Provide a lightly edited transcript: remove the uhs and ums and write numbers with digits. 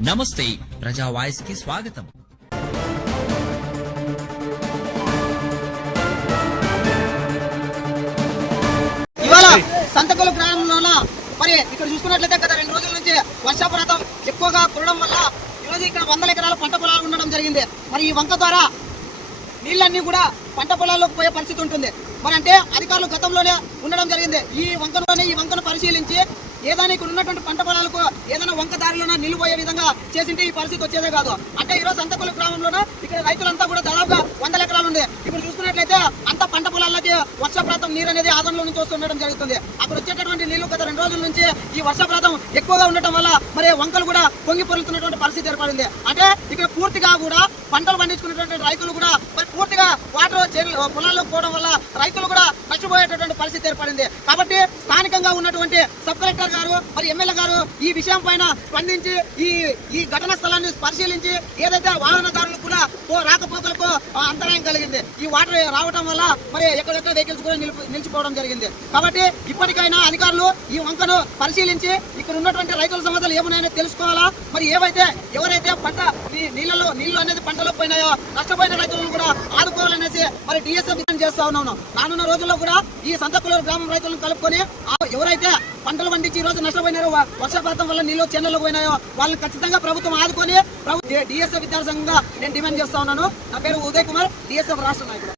నమస్తే ప్రజా వాయిస్ కి స్వాగతం. ఇవాళ సంతకూల గ్రామంలోన మరి ఇక్కడ చూసుకున్నట్లయితే గత 2 రోజుల నుంచి వర్షపాతం ఎక్కువగా కురవడం వల్ల ఈరోజు ఇక్కడ 100 ఎకరాల పంట పొలాలు ఉండడం జరిగింది. మరి ఈ వంక ద్వారా నీళ్ళన్నీ కూడా పంట పొలాల్లోకి పోయే పరిస్థితి ఉంటుంది. మరి అంటే అధికారులు గతంలోనే ఉండడం జరిగింది. ఈ వంకను పరిశీలించి ఏదైనా ఇక్కడ ఉన్నటువంటి పంట పొలాలకు ఏదైనా వంక దారిలోన నీళ్లు పోయే విధంగా చేసింటే ఈ పరిస్థితి వచ్చేదే కాదు. అంటే ఈరోజు సంతకూల గ్రామంలోన ఇక్కడ రైతులంతా కూడా దాదాపుగా 100 ఎకరాలు ఉంది. ఇప్పుడు చూసుకున్నట్లయితే అంత పంట పొలాల్లోకి వర్షపాతం నీరు అనేది ఆదంలో నుంచి వస్తుండడం జరుగుతుంది. అక్కడ వచ్చేటటువంటి నీళ్లు గత 2 రోజుల నుంచి ఈ వర్షపాతం ఎక్కువగా ఉండటం వల్ల మరి వంకలు కూడా పొంగి పొరులుతున్నటువంటి పరిస్థితి ఏర్పడింది. అంటే ఇక్కడ పూర్తిగా కూడా పంటలు పండించుకున్నటువంటి రైతులు కూడా మరి పూర్తిగా వాటర్ పొలాల్లోకి పోవడం వల్ల రైతులు కూడా నష్టపోయేటటువంటి పరిస్థితి ఏర్పడింది. కాబట్టి స్థానికంగా ఉన్నటువంటి సబ్ కలెక్టర్ గారు మరి ఎమ్మెల్యే గారు ఈ విషయం పైన స్పందించి ఈ ఘటనా స్థలాన్ని పరిశీలించి ఏదైతే వాహనదారులకు కూడా రాకపోకలకు అంతరాయం కలిగింది. ఈ వాటర్ రావడం వల్ల మరి ఎక్కడెక్కడ వెహికల్స్ కూడా నిలిచిపోవడం జరిగింది. కాబట్టి ఇప్పటికైనా అధికారులు ఈ వంకను పరిశీలించి ఇక్కడ ఉన్నటువంటి రైతుల సమస్యలు ఏమున్నాయో తెలుసుకోవాలా. మరి ఎవరైతే పంట నీళ్లు అనేది పంటలో పోయినాయో నష్టపోయిన రైతులను కూడా ఆదుకోవాలనేసి మరి డిఎస్ఎఫ్ చేస్తా ఉన్నాను. రానున్న రోజుల్లో కూడా ఈ సంతకూల గ్రామం రైతులను కలుపుకొని ఎవరైతే పంటలు పండించి ఈ రోజు నష్టపోయినారో వర్షపాతం వల్ల నీళ్ళు చెన్నెలకు పోయినాయో వాళ్ళని ఖచ్చితంగా ప్రభుత్వం ఆదుకొని డిఎస్ఎఫ్ విద్యాసంఘంగా నేను డిమాండ్ చేస్తా ఉన్నాను. నా పేరు ఉదయ్ కుమార్, డిఎస్ఎఫ్ రాష్ట్ర నాయకుడు.